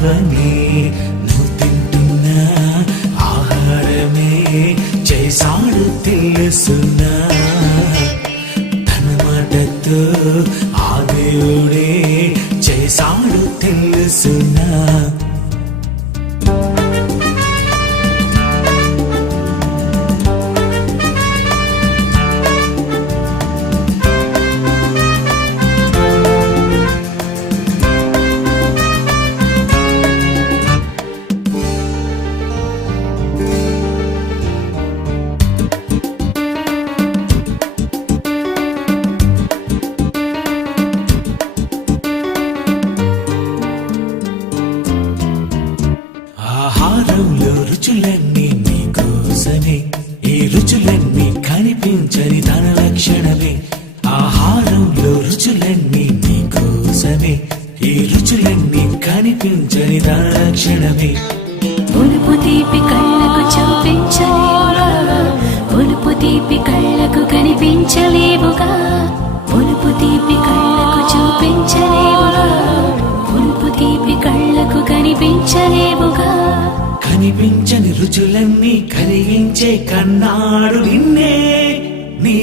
చేసావని నువ్వు తింటున్న ఆహారమే చేశాడు తెలుసునా తన మాటతో ఆ దేవుడే చేశాడు తెలుసునా ఆహారంలో రుచులన్నీ నీకోసమే ఈ రుచులన్నీ కనిపించని తన లక్షణమే ఆహారంలో రుచులన్నీ నీకోసమే ఈ రుచులన్నీ కనిపించని తన లక్షణమే పులుపు తీపి కళ్ళకు చూపించలేవుగా పులుపు తీపి కళ్ళకు కనిపించలేవుగా పులుపు తీపి కళ్ళకు చూపించలేవుగా పులుపు తీపి కళ్ళకు కనిపించలేవుగా కనిపించని రుచులన్నీ కలిగించే కన్నాడు నిన్నే నీ